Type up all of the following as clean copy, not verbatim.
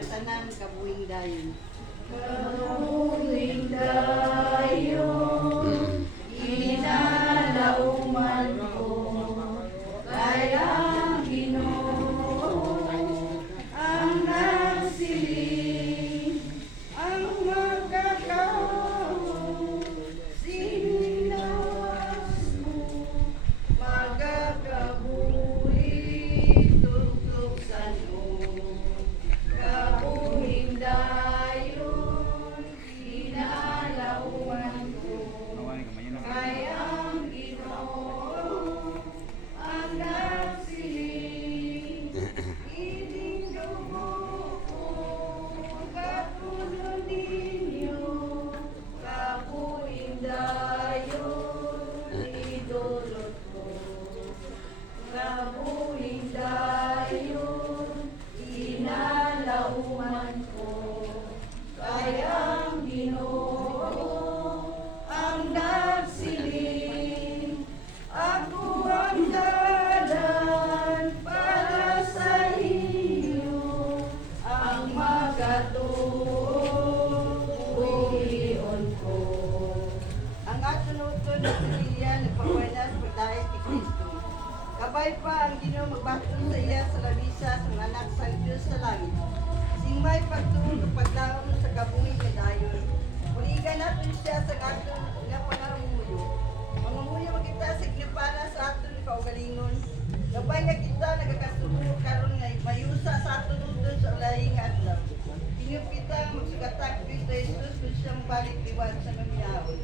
kag tanan kabuhing dayon. Kabuhing dayon, inalauman ko, kaya Ginoo ang nagsiling, ang magkakaon, sinawas mo, magkakabuhi, tutuksan mo. Kabuhing dayon, inalauman ko, kaya ang Ginoo ang nagsiling, inindugo ko, katulad ninyo. Kabuhing dayon, idolot ko. Kabuhing dayon, inalauman ko, kaya ang Ginoo ang nagsiling. Ako ang dalan para sa inyo, ang magatuon ko. Ang atunod na pilihan nagpapalas pagdahil ni Kristo. Kabay pa ang Ginoo magbaton sa iya sa labisa sa mga anak sa Diyos sa langit. Sing may pagtuon ug paglaom sa kabuhi nga dayon. Puligan natin siya sa aton nga pangamuyo. Mangamuyo kita sa ginapana sa aton kaugalingon. Gabay nga kita nagakasubo karon nga mayusa sa aton udon sa laing adlaw. Tingog kita magsugatak Kristo Jesus kung siya balik liwat sa kamiyaon.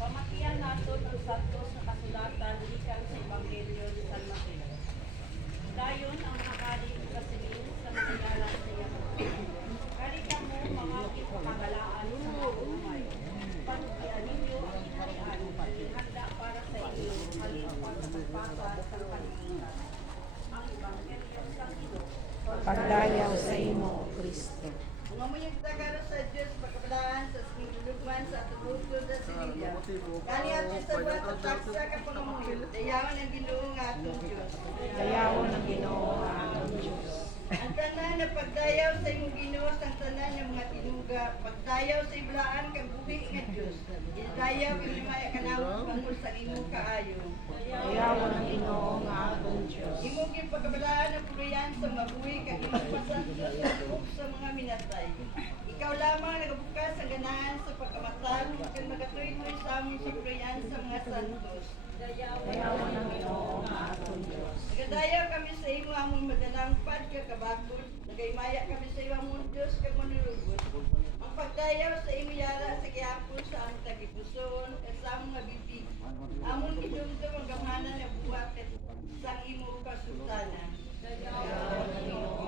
Pamakian naton ang santos na kasulatan gikan sa Ebanghelyo ni San Mateo. Dayon ang nakali kasilin sa nangyayari sa iya. Kali kamo mga ipakagalaan sa mga umay. Pagkian ninyo ang inarian, handa para sa inyo, halin pagpapasa sa kalimutan. Ang Ebanghelyo sa Ginoo. Pagdayaw sa imo, O Kristo. Mga muyag tagaro sa Diyos, pagkabalaan sa sinulugman sa tutugtog sa silya. Kani at sa buwan at taksa ka pangamuyo, dayawan ang Ginoo nga atong Diyos. Dayawon ang Ginoo ang atong Diyos. Ang tanan na pagdayaw sa imong Ginoo ang tanan ng mga tinuga, pagdayaw sa iblaan kang buhi nga Diyos. Dayaw kang limaya ka namang pangul sa imong kaayo. Dayawon ang Ginoo nga atong Diyos. Imong gipagkabalaan ang puluyan sa mabuhi kag imong pasantos sa buhok sa mga minatay. Ikaw lamang nagabukas ang ganahan sa pagkamatag kag magatuloy sa among sufriyan sa mga santos. Dayawon ang Ginoo nga atong Diyos. Nagadayaw kami sa imo among madalangpad kag kabakod. Nagaymaya kami sa imo among Diyos kag manulugod. Ang pagdaya